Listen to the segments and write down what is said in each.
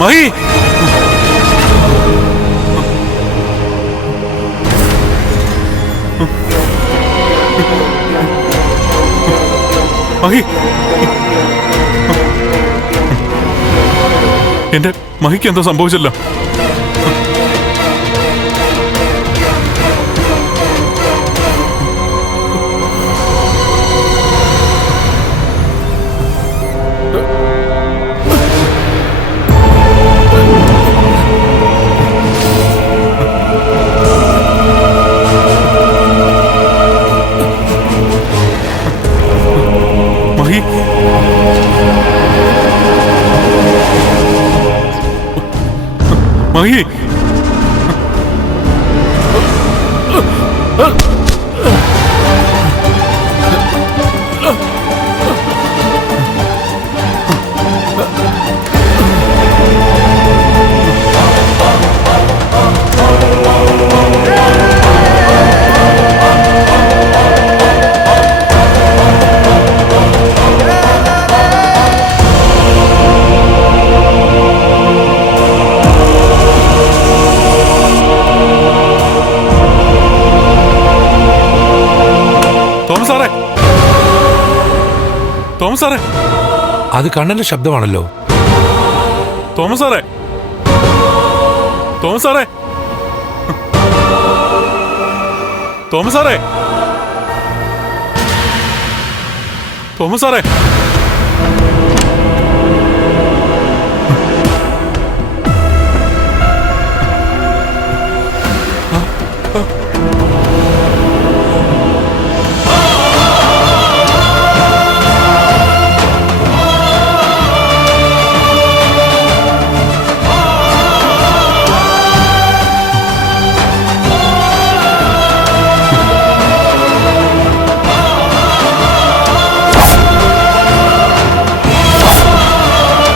മഹി മഹി എന്റെ മഹിക്ക് എന്തോ സംഭവിച്ചല്ലോ. മഹി മഹി തോമസ് സാറേ, അത് കണ്ണന്റെ ശബ്ദമാണല്ലോ. തോമസ് സാറേ, തോമസ് സാറേ, തോമസ് സാറേ, തോമസ് സാറേ.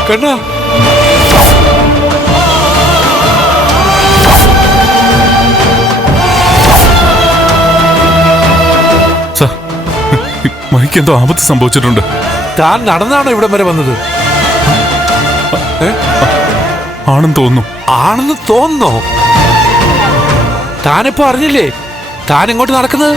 കണ്ണാ, മഹിക്ക് എന്തോ ആപത്ത് സംഭവിച്ചിട്ടുണ്ട്. താൻ നടന്നാണോ ഇവിടം വരെ വന്നത്? ആണെന്ന് തോന്നുന്നു. ആണെന്ന് തോന്നുന്നോ? താനിപ്പോ അറിഞ്ഞില്ലേ താൻ ഇങ്ങോട്ട് നടക്കുന്നത്?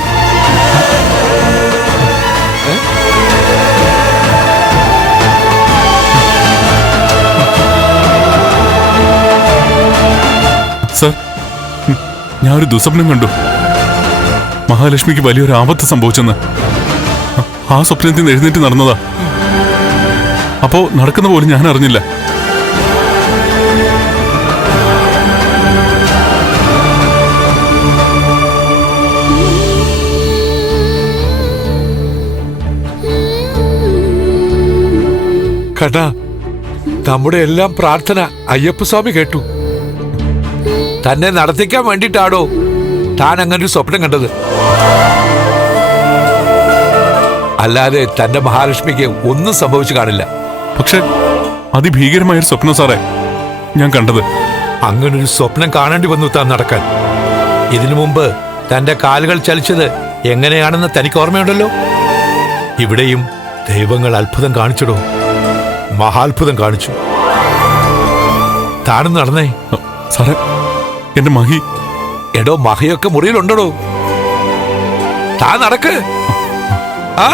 സർ, ഞാനൊരു ദുസ്വപ്നം കണ്ടു. മഹാലക്ഷ്മിക്ക് വലിയൊരു ആപത്ത് സംഭവിച്ചെന്ന്. ആ സ്വപ്നത്തിൽ നിന്ന് എഴുന്നേറ്റ് നടന്നതാ. അപ്പോ നടക്കുന്ന പോലും ഞാൻ അറിഞ്ഞില്ല. കണ്ണാ, നമ്മുടെ എല്ലാം പ്രാർത്ഥന അയ്യപ്പസ്വാമി കേട്ടു. തന്നെ നടത്തിക്കാൻ വേണ്ടിയിട്ടാണോ താൻ അങ്ങനൊരു സ്വപ്നം കണ്ടത്? അല്ലാതെ തന്റെ മഹാലക്ഷ്മിക്ക് ഒന്നും സംഭവിച്ചു കാണില്ല. പക്ഷെ അതിഭീകരമായൊരു സ്വപ്നം സാറേ ഞാൻ കണ്ടത്. അങ്ങനൊരു സ്വപ്നം കാണേണ്ടി വന്നു താൻ നടക്കാൻ. ഇതിനു മുമ്പ് തന്റെ കാലുകൾ ചലിച്ചത് എങ്ങനെയാണെന്ന് തനിക്ക് ഓർമ്മയുണ്ടല്ലോ. ഇവിടെയും ദൈവങ്ങൾ അത്ഭുതം കാണിച്ചിടോ, മഹാത്ഭുതം കാണിച്ചു. താനും നടന്നേ. സാറേ, എന്റെ മഹി. എടോ, മഹിയൊക്കെ മുറിയിലുണ്ടോ? താൻ നടക്ക്. ആ